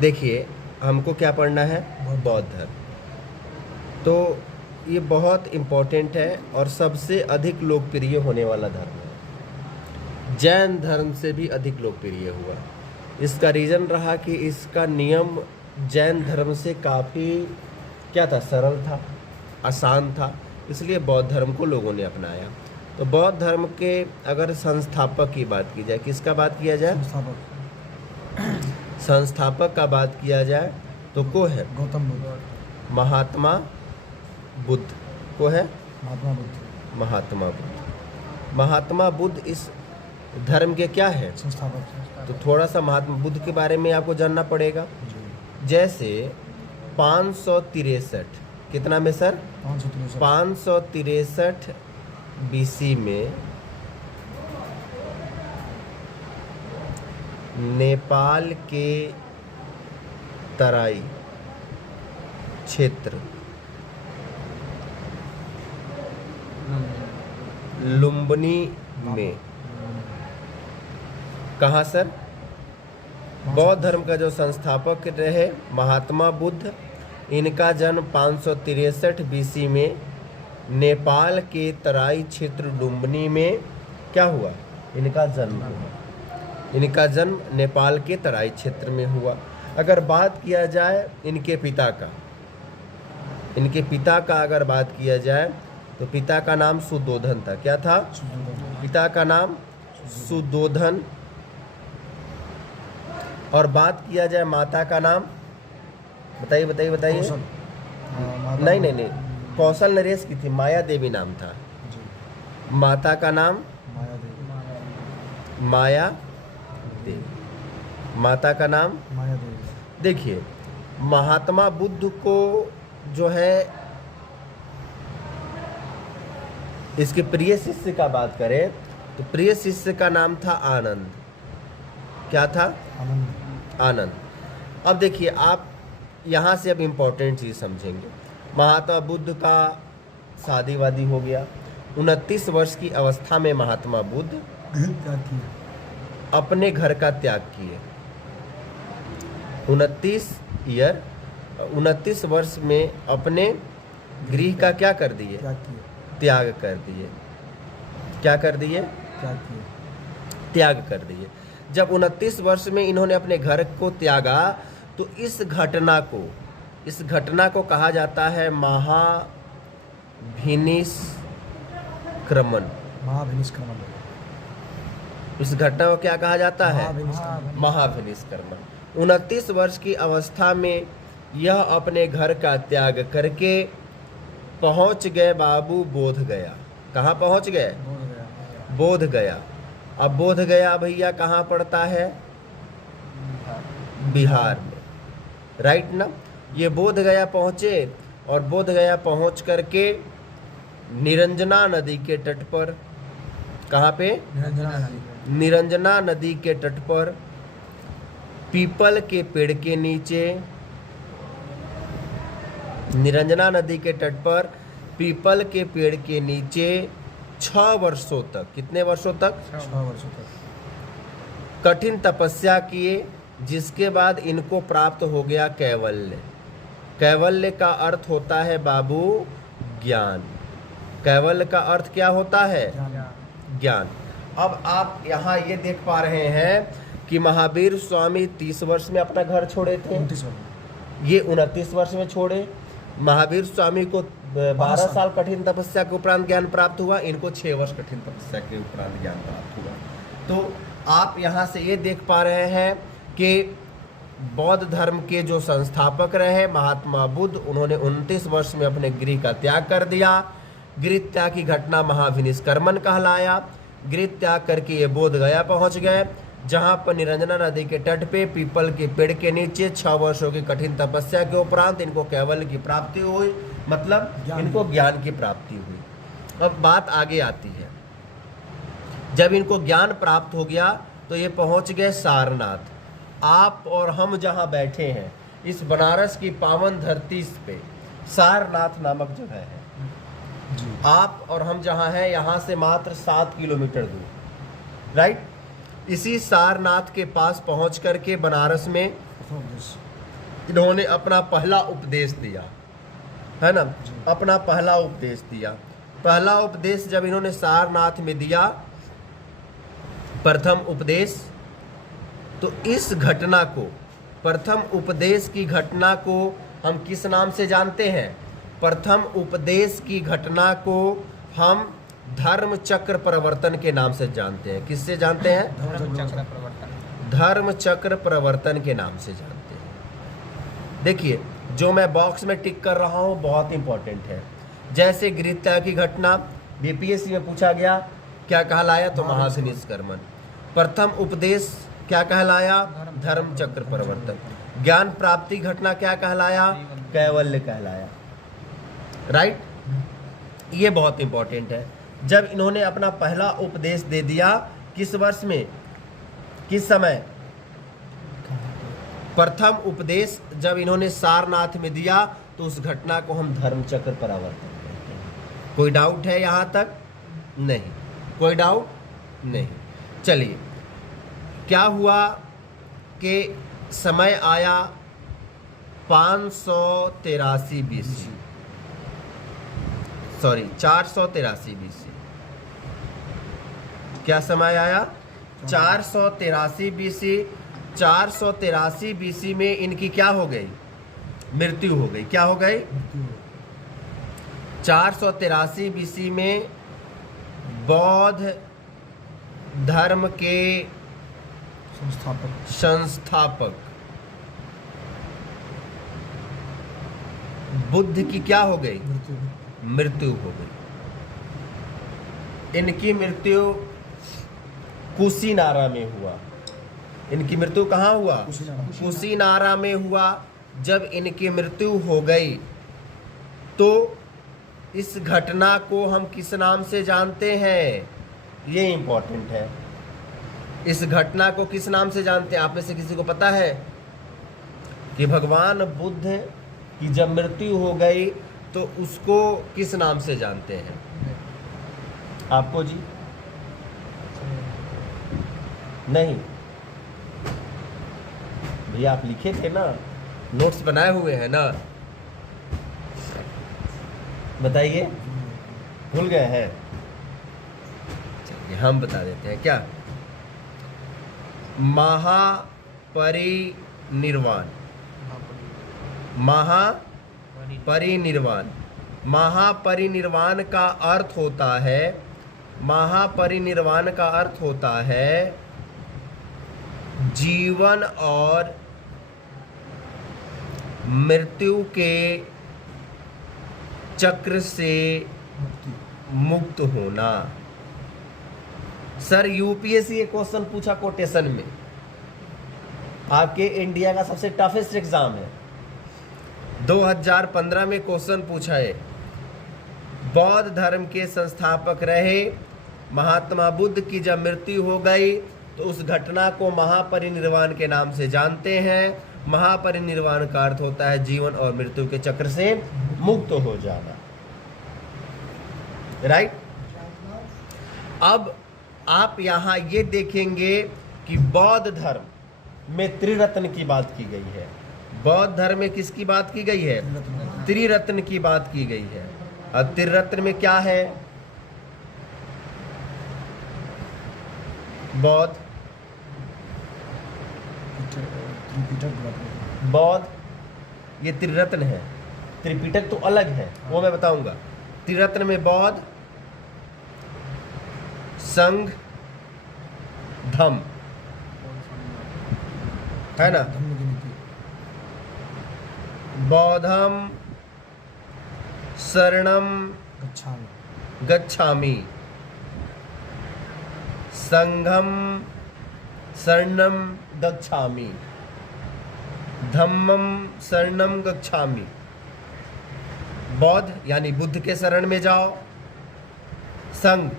देखिए, हमको क्या पढ़ना है? बौद्ध धर्म। तो ये बहुत इम्पोर्टेंट है और सबसे अधिक लोकप्रिय होने वाला धर्म है। जैन धर्म से भी अधिक लोकप्रिय हुआ। इसका रीज़न रहा कि इसका नियम जैन धर्म से काफ़ी क्या था, सरल था, आसान था, इसलिए बौद्ध धर्म को लोगों ने अपनाया। तो बौद्ध धर्म के अगर संस्थापक की बात की जाए, किसका बात किया जाए? संस्थापक का बात किया जाए तो को है? गौतम बुद्ध। महात्मा बुद्ध। को है? महात्मा बुद्ध। महात्मा बुद्ध। महात्मा बुद्ध इस धर्म के क्या है? संस्थापक। तो थोड़ा सा महात्मा बुद्ध के बारे में आपको जानना पड़ेगा। जैसे 563, कितना में सर? 563 BC में नेपाल के तराई क्षेत्र लुम्बिनी में, कहाँ सर? बौद्ध धर्म का जो संस्थापक रहे महात्मा बुद्ध, इनका जन्म 563 BC में नेपाल के तराई क्षेत्र लुम्बिनी में क्या हुआ? इनका जन्म हुआ। इनका जन्म नेपाल के तराई क्षेत्र में हुआ। अगर बात किया जाए इनके पिता का, इनके पिता का अगर बात किया जाए तो पिता का नाम सुदोधन था। क्या था? पिता का नाम सुदोधन। और बात किया जाए माता का नाम, बताइए बताइए बताइए। नहीं नहीं नहीं, कौशल नरेश की थी, माया देवी नाम था। माता का नाम माया देवी। माता का नाम माया देवी। देखिए, महात्मा बुद्ध को जो है इसके प्रिय शिष्य का बात करें तो प्रिय शिष्य का नाम था आनंद। क्या था? आनंद। अब देखिए, आप यहाँ से अब इम्पोर्टेंट चीज़ समझेंगे। महात्मा बुद्ध का शादी वादी हो गया। 29 वर्ष की अवस्था में महात्मा बुद्ध अपने घर का त्याग किए। 29 वर्ष में अपने गृह का क्या कर दिए? त्याग कर दिए। क्या कर दिए? त्याग कर दिए। जब 29 वर्ष में इन्होंने अपने घर को त्यागा तो इस घटना को कहा जाता है महाभिनिष्क्रमण। इस घटना को क्या कहा जाता है? महाभिनिष्क्रमण। 29 वर्ष की अवस्था में यह अपने घर का त्याग करके पहुंच गए बाबू बोध गया। कहाँ पहुंच गए? बोध गया। अब बोध गया भैया कहाँ पड़ता है? बिहार में, राइट ना? ये बोध गया पहुँचे और बोध गया पहुँच करके निरंजना नदी के तट पर, कहाँ पे? निरंजना नदी के तट पर पीपल के पेड़ के नीचे, निरंजना नदी के तट पर पीपल के पेड़ के नीचे 6 वर्षों तक, कितने वर्षों तक? 6 वर्षों तक कठिन तपस्या किए, जिसके बाद इनको प्राप्त हो गया कैवल्य। कैवल्य का अर्थ होता है बाबू ज्ञान। कैवल्य का अर्थ क्या होता है? ज्ञान। अब आप यहाँ ये देख पा रहे हैं कि महावीर स्वामी 30 वर्ष में अपना घर छोड़े थे, ये 29 वर्ष में छोड़े। महावीर स्वामी को 12 साल कठिन तपस्या के उपरांत ज्ञान प्राप्त हुआ, इनको 6 वर्ष कठिन तपस्या के उपरांत ज्ञान प्राप्त हुआ। तो आप यहाँ से ये देख पा रहे हैं कि बौद्ध धर्म के जो संस्थापक रहे महात्मा बुद्ध, उन्होंने 29 वर्ष में अपने गृह का त्याग कर दिया। गृह त्याग की घटना महाभिनिष्क्रमण कहलाया। गृह त्याग करके ये बोध गया पहुँच गए, जहाँ पर निरंजना नदी के तट पे पीपल के पेड़ के नीचे 6 वर्षों की कठिन तपस्या के उपरांत इनको कैवल्य की प्राप्ति हुई, मतलब इनको ज्ञान की प्राप्ति हुई। अब बात आगे आती है। जब इनको ज्ञान प्राप्त हो गया तो ये पहुंच गए सारनाथ। आप और हम जहां बैठे हैं इस बनारस की पावन धरती पे सारनाथ नामक जगह है। आप और हम जहां हैं यहाँ से मात्र 7 किलोमीटर दूर, राइट? इसी सारनाथ के पास पहुंच करके बनारस में प्रथम उपदेश इन्होंने अपना पहला उपदेश दिया, है ना, जी। अपना पहला उपदेश दिया। पहला उपदेश जब इन्होंने सारनाथ में दिया, प्रथम उपदेश, तो इस घटना को, प्रथम उपदेश की घटना को हम किस नाम से जानते हैं? प्रथम उपदेश की घटना को हम धर्म चक्र प्रवर्तन के नाम से जानते हैं। किससे जानते हैं? धर्मचक्र प्रवर्तन। धर्म चक्र प्रवर्तन के नाम से जानते हैं। देखिए, जो मैं बॉक्स में टिक कर रहा हूँ बहुत इंपॉर्टेंट है। जैसे गृहत्याग की घटना बीपीएससी में पूछा गया, क्या कहलाया? तो महासनिष्कर्मण। प्रथम उपदेश क्या कहलाया? धर्म चक्र प्रवर्तन। ज्ञान प्राप्ति घटना क्या कहलाया? कैवल्य कहलाया। राइट, ये बहुत इंपॉर्टेंट है। जब इन्होंने अपना पहला उपदेश दे दिया, किस वर्ष में, किस समय? प्रथम उपदेश जब इन्होंने सारनाथ में दिया, तो उस घटना को हम धर्म चक्र प्रवर्तन कहते हैं। कोई डाउट है यहाँ तक? नहीं, कोई डाउट नहीं। चलिए, क्या हुआ कि समय आया 583 BC, सॉरी 483 BC। क्या समय आया? 483 BC। 483 BC में इनकी क्या हो गई? मृत्यु हो गई। क्या हो गई? मृत्यु 483 BC में बौद्ध धर्म के संस्थापक बुद्ध की क्या हो गई? मृत्यु हो गई। इनकी मृत्यु कुशीनारा में हुआ। इनकी मृत्यु कहाँ हुआ? कुशीनारा में हुआ। जब इनकी मृत्यु हो गई, तो इस घटना को हम किस नाम से जानते हैं? ये इंपॉर्टेंट है। इस घटना को किस नाम से जानते हैं? आप में से किसी को पता है कि भगवान बुद्ध की जब मृत्यु हो गई तो उसको किस नाम से जानते हैं? आपको जी? नहीं भैया, आप लिखे थे ना, नोट्स बनाए हुए हैं ना, बताइए। भूल गए हैं? चलिए हम बता देते हैं। क्या? महापरिनिर्वाण। महापरिनिर्वाण। महापरिनिर्वाण का अर्थ होता है, महापरिनिर्वाण का अर्थ होता है जीवन और मृत्यु के चक्र से मुक्त होना। सर, यूपीएससी एक क्वेश्चन पूछा कोटेशन में, आपके इंडिया का सबसे टफेस्ट एग्जाम है, 2015 में क्वेश्चन पूछा है। बौद्ध धर्म के संस्थापक रहे महात्मा बुद्ध की जब मृत्यु हो गई, तो उस घटना को महापरिनिर्वाण के नाम से जानते हैं। महापरिनिर्वाण का अर्थ होता है जीवन और मृत्यु के चक्र से मुक्त हो जाना। राइट। अब आप यहाँ ये देखेंगे कि बौद्ध धर्म में त्रिरत्न की बात की गई है। बौद्ध धर्म में किसकी बात की गई है? त्रिरत्न की बात की गई है। और त्रिरत्न में क्या है? बौद्ध, बौद्ध, ये त्रिरत्न है। त्रिपिटक तो अलग है, वो मैं बताऊंगा। त्रिरत्न में बौद्ध, संघ, धम्म, है ना? बौद्धम शरणम गच्छामि, संघम शरणम गच्छामि, धम्मम शरणम गच्छामि। बौद्ध यानी बुद्ध के शरण में जाओ, संघ,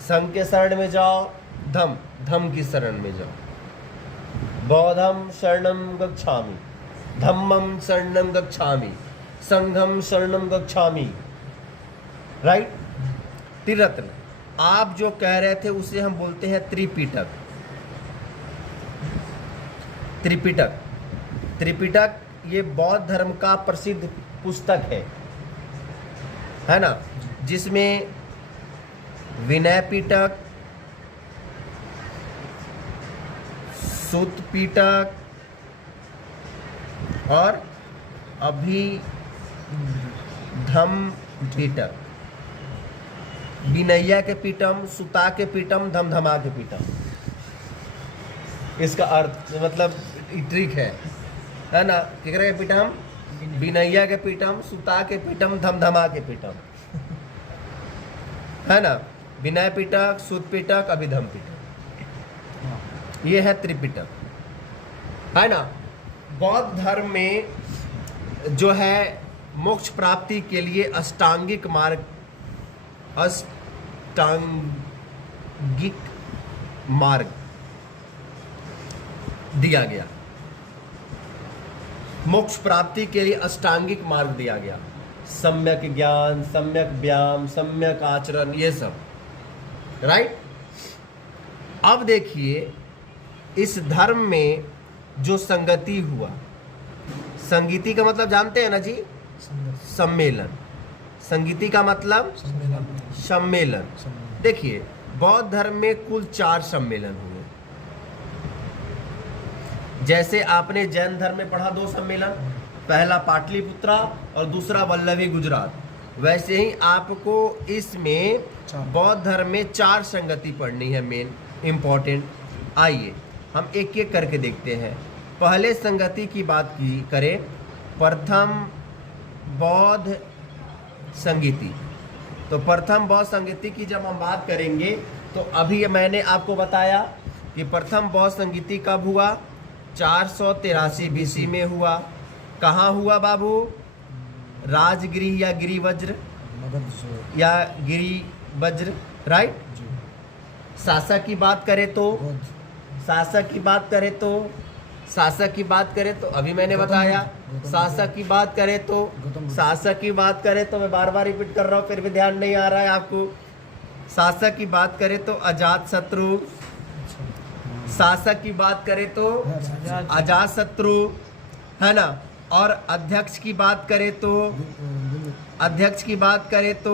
संघ के शरण में जाओ, धम्म, धम्म की शरण में जाओ। बौद्धम शरणम गच्छामि, धम्मम शरणम गच्छामि, संघम शरणम गच्छामि। राइट। त्रिरत्न आप जो कह रहे थे उसे हम बोलते हैं त्रिपिटक। त्रिपिटक त्रिपिटक ये बौद्ध धर्म का प्रसिद्ध पुस्तक है ना, जिसमें विनय पिटक, सुत पिटक और अभिधम पिटक, विनैया के पीठम, सुता के पीठम, धमधमा के पीठम, इसका अर्थ मतलब ट्रिक है ना। केकरा के पीठम? विनैया के पीठम, सुता के पीठम, धमधमा के पीठम, है ना। विनय पिटक, सुत पिटक, अभिधम पिटक, ये है त्रिपिटक, है ना। बौद्ध धर्म में जो है मोक्ष प्राप्ति के लिए अष्टांगिक मार्ग दिया गया। मोक्ष प्राप्ति के लिए अष्टांगिक मार्ग दिया गया। सम्यक ज्ञान, सम्यक व्यायाम, सम्यक आचरण, ये सब, राइट। अब देखिए इस धर्म में जो संगति हुआ, संगीति का मतलब जानते हैं ना जी? सम्मेलन। संगीति का मतलब सम्मेलन। देखिए बौद्ध धर्म में कुल 4 सम्मेलन हुए। जैसे आपने जैन धर्म में पढ़ा 2 सम्मेलन, पहला पाटलिपुत्रा और दूसरा वल्लभी गुजरात, वैसे ही आपको इसमें बौद्ध धर्म में 4 संगति पढ़नी है, मेन इम्पोर्टेंट। आइए हम एक एक करके देखते हैं। पहले संगति की बात करें, प्रथम बौद्ध संगीति। तो प्रथम बौद्ध संगीति की जब हम बात करेंगे तो अभी मैंने आपको बताया कि प्रथम बौद्ध संगीति कब हुआ? 483 BC में हुआ। कहाँ हुआ बाबू? राजगिरी या गिरिवज्र या गिरिवज्र, राइट। शासक की बात करें तो शासक की बात करें तो अभी मैंने बताया। शासक की बात करें तो मैं बार बार रिपीट कर रहा हूँ, फिर भी ध्यान नहीं आ रहा है आपको। शासक की बात करें तो अजातशत्रु, शासक की बात करें तो अजातशत्रु, है ना। और अध्यक्ष की बात करें तो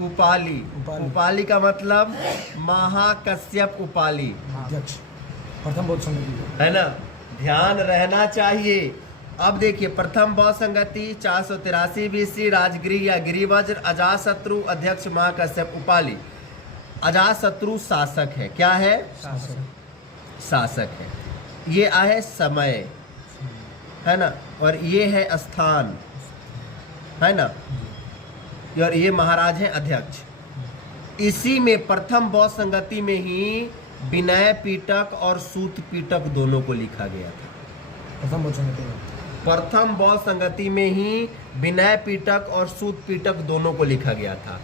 उपाली। उपाली का मतलब महाकश्यप उपाली, प्रथम बौद्ध संगति, है ना। ध्यान रहना चाहिए। अब देखिए प्रथम बौद्ध संगति 483 BC, राजगिरी या गिरिवज्र, अजातशत्रु, अध्यक्ष महाकश्यप उपाली। अजातशत्रु शासक है। क्या है? शासक है। ये आहे समय, है ना, और ये है स्थान, है ना, और ये महाराज हैं अध्यक्ष। इसी में प्रथम बौद्ध संगति में ही विनय पिटक और सूत पिटक दोनों को लिखा गया था। प्रथम बौद्ध संगति में ही विनय पिटक और सूत पिटक दोनों को लिखा गया था।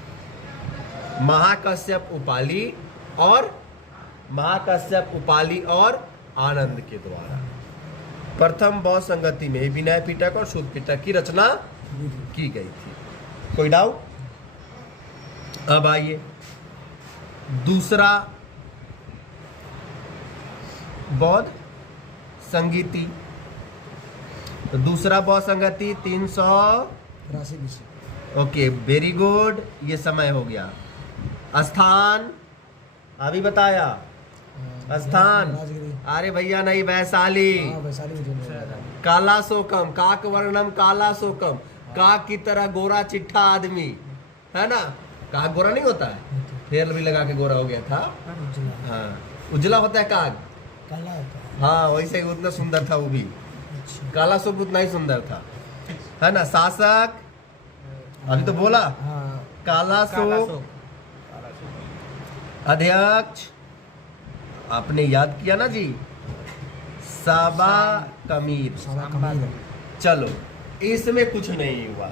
महाकश्यप उपाली और आनंद के द्वारा प्रथम बौद्ध संगति में विनय पिटक और सूत पिटक की रचना की गई थी। कोई डाउट? अब आइए दूसरा बौद्ध संगीति। तो दूसरा बौद्ध संगति 383 BC। ओके, वेरी गुड, ये समय हो गया। स्थान अभी बताया, स्थान अरे भैया नहीं, वैशाली। काला शोकम, काक वर्णम काला शोकम, काक की तरह गोरा चिट्ठा आदमी, है ना। काक गोरा नहीं होता है, फेर भी लगा के गोरा हो गया था। हाँ, उजला होता है काक, काला होता है। हाँ वैसे ही उतना सुंदर था वो भी। काला शोक उतना ही सुंदर था, है ना। शासक अभी तो बोला, काला शोक, अध्यक्ष आपने याद किया ना जी, साबा कमीर। चलो इसमें कुछ नहीं हुआ।